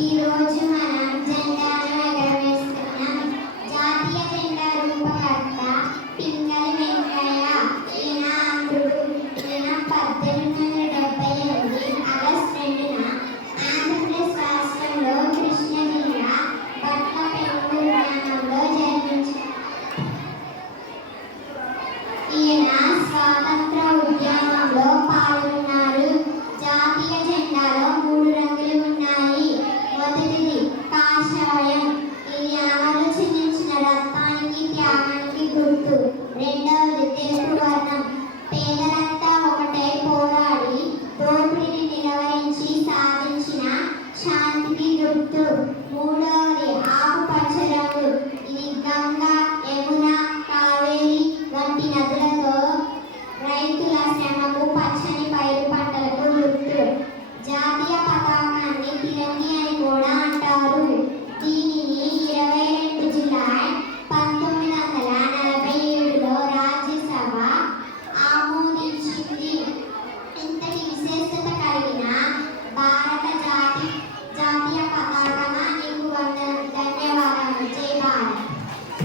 ఈరోజు మనం జెండాను ఎగరవేస్తున్నాం. జాతీయ జెండా రూపకర్త పింగళి వెంకయ్య. ఈయన ఆంధ్రుడు. ఈయన 1878 ఆగస్టు 2న ఆంధ్రప్రదేశ్ రాష్ట్రంలో కృష్ణా జిల్లా బట్లపెంగూరు గ్రామంలో జన్మించారు. ఈయన స్వాతంత్ర ఉద్యమంలో పాల్గొన్నారు. జాతీయ జెండాలో 3 రంగులు ఉన్నాయి. మొదటిది కాషాయం, ఇది అమలు చెందించిన రక్తానికి త్యాగానికి గుర్తు. రెండవది తెలుపు వర్ణం, పేదలంతా ఒకటై పోరాడి దోపిడీని నిలువరించి సాధించిన శాంతికి గుర్తు.